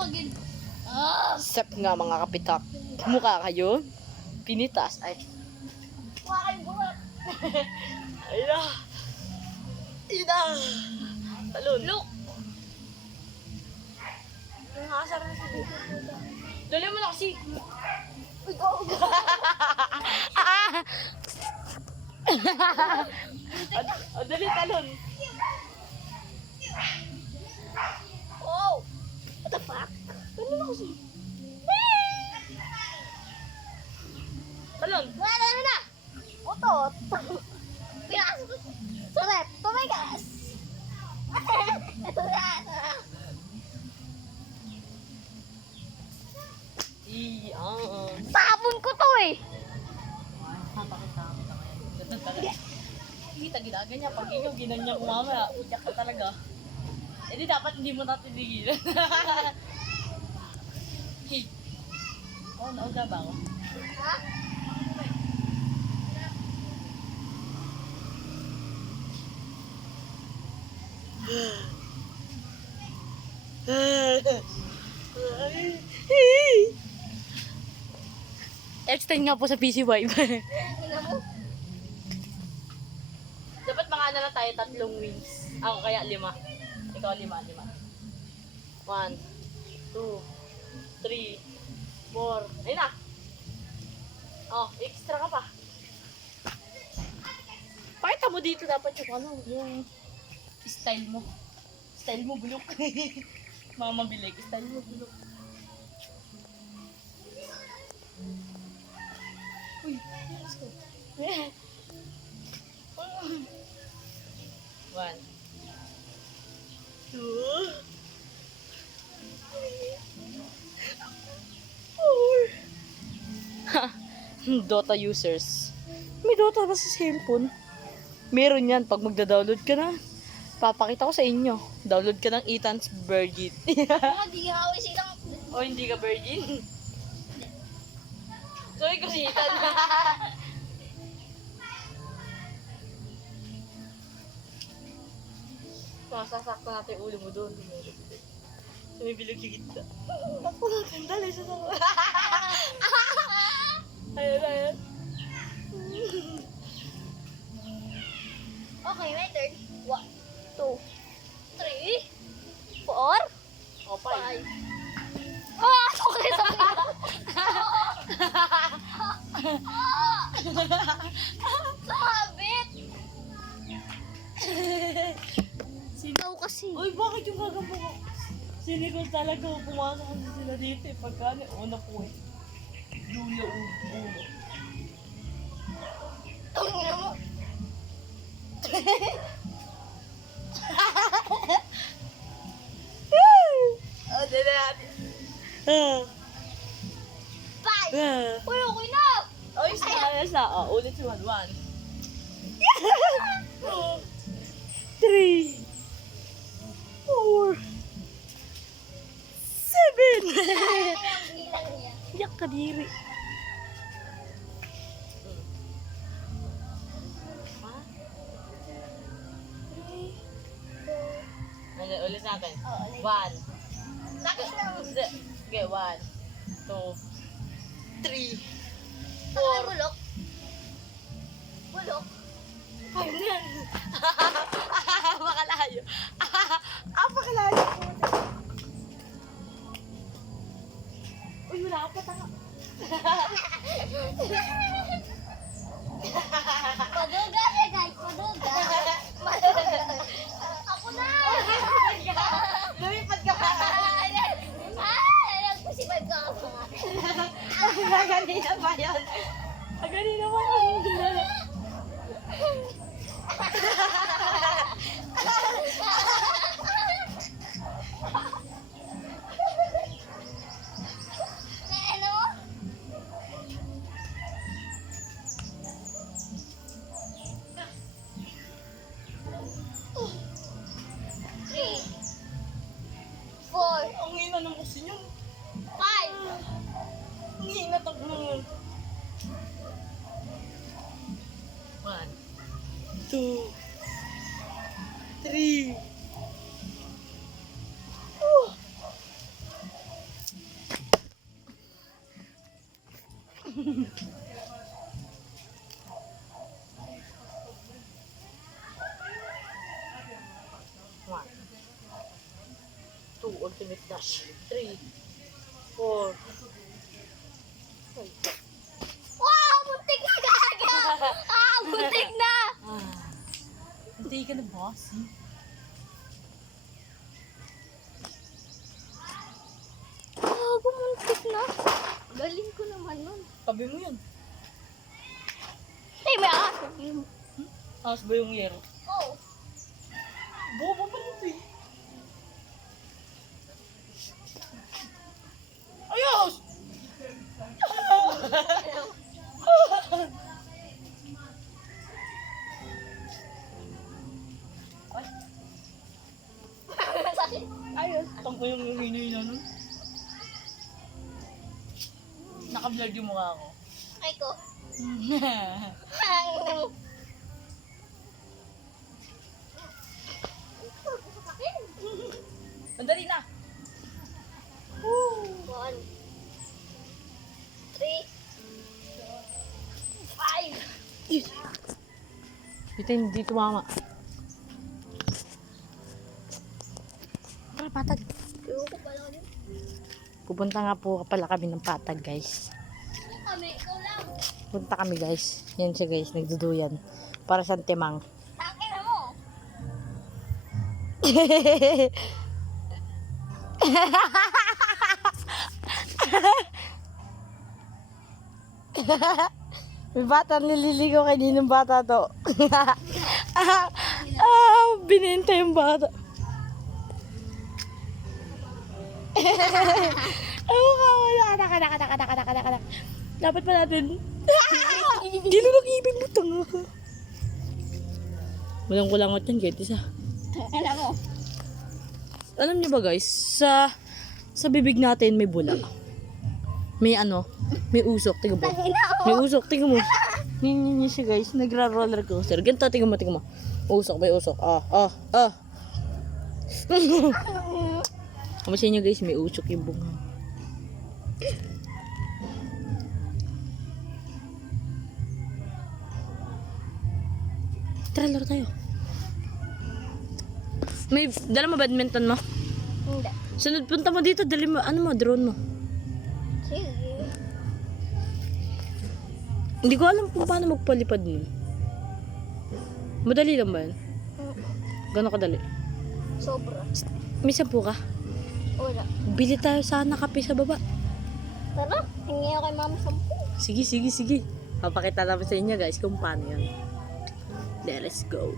pagin. Sep nga mga kapitak. Mukha kayo. Pinitas. Ay. Wakay buhat. Ay na. Ay na. Talon. Look. Nakasar na si Dito. Dali mo na kasi. Uy, go. Dali talon. Oh. What the fuck? Talon na kasi. Talon. Wala na. Otot. Pinas. Sarap. Tumigas. Ito na. Tapon ko to eh. Kita gilaga niya. Pag ikaw ginanya ko mamaya, iyak ka talaga. Eh di dapat hindi mo natin tigilan. Hey. Oh, nauga ba ako? Ha? Extend nga po sa PC Vibe. Ina mo. Dapat mga ano na tayo, 3 wins. Ako kaya 5. Ikaw 5. 1, 2, 3, 4. Ayun na. Oh, extra ka pa. Pakita mo dito dapat yung ano, yung style mo. Style mo bulok. Mga mabilig, style mo bulok. Uy, let's go. 1, 2, 3, 4. Dota users. May Dota ba sa cellphone? Meron yan pag magda-download ka na. Papakita ko sa inyo. Download ka ng Ethan's Virgin. Mga di hawi silang. O hindi ka virgin? Sorry ko si Ethan. Sasakto natin yung ulo mo doon. Sumibilog yung gitna. Takpo natin. Dali sa sama. Ayun, ayun. Okay, my turn. 1, 2, 3, 4, O, 5. 5. Ah! Okay, sorry. Sabit! Ikaw kasi. Uy, bakit yung gagamba ko? Si Nicole talaga, pumasok kasi sila dito eh. Pagkano, una po eh. Julia ulo. Tingnan mo. Oh, dali natin. 5. Uy, okay na. Oh, ayos na. Oh, ulit si 1. 1. 3. 4. 7. Ayang bilang niya. Yak kadiri. Ulit natin. Oh, ulit. 1. Nakis lang. Okay, 1, 2, 3, Saan may bulok? Bulok? 5 na. Pakalayo. Pakalayo. Uy, wala ka pa tanga. Paduga siya, guys. Paduga. Paduga. Ako na. Lumipad ka pa. Nagpusipad ka ako. Ganina ba yun? Ganina ba yun? Ano? Three. 4. Ang hina ng kasi nyo. 5. Ang hina mo. 1, 2, 3, 4, 5. One. Two, ultimate dash. 3, 4. Wow! Muntik na gaga! Ah! Muntik na! Hindi ka na, boss. Ah, muntik na. Galing ko naman nun. Tabi mo yan. Hey, may aso. Tapos ba yung yero? Oh. Bobo pa nito eh. Ayos! Sakit. Ayos. Tangko yung hinoy na nun. Naka-blurred yung mukha ko. Ay ko. Ay, nang. Sandali na. 1, 3, 5. Dito hindi tumama. Tara, patag. Ayoko pala din. Pupunta nga po pala kami ng patag, guys. Kami, ikaw lang. Punta kami, guys. Yan siya, guys. Nagduduyan. Para sa timang. Takin na mo. May bata nililigaw kay ninong bata to. Binenta yung bata. Anak. Dapat pa natin. Gino ng ibig mo, tanga ka. Walang kulangot yan, kahit isa. Takin mo. Alam niyo ba, guys, sa bibig natin may bula. May ano, may usok, tingnan mo. Takin na May usok, tingnan mo. Yun siya, guys, nagra-roller coaster. Ganito, tingnan mo. Usok, may usok. Kamusta niyo, guys, may usok yung bunga. Tara, laro tayo. May, dala mo badminton mo? Hindi. Sunod, punta mo dito, dali mo, drone mo. Sige. Hindi ko alam kung paano magpalipad nun. Madali lang ba yun? Gano'n kadali? Sobra. May 10 ka? Wala. Bili tayo sana kape sa baba. Tara, hingi ako kay mama 10. Sige. Papakita namin sa inyo, guys, kung paano yan. Let's go.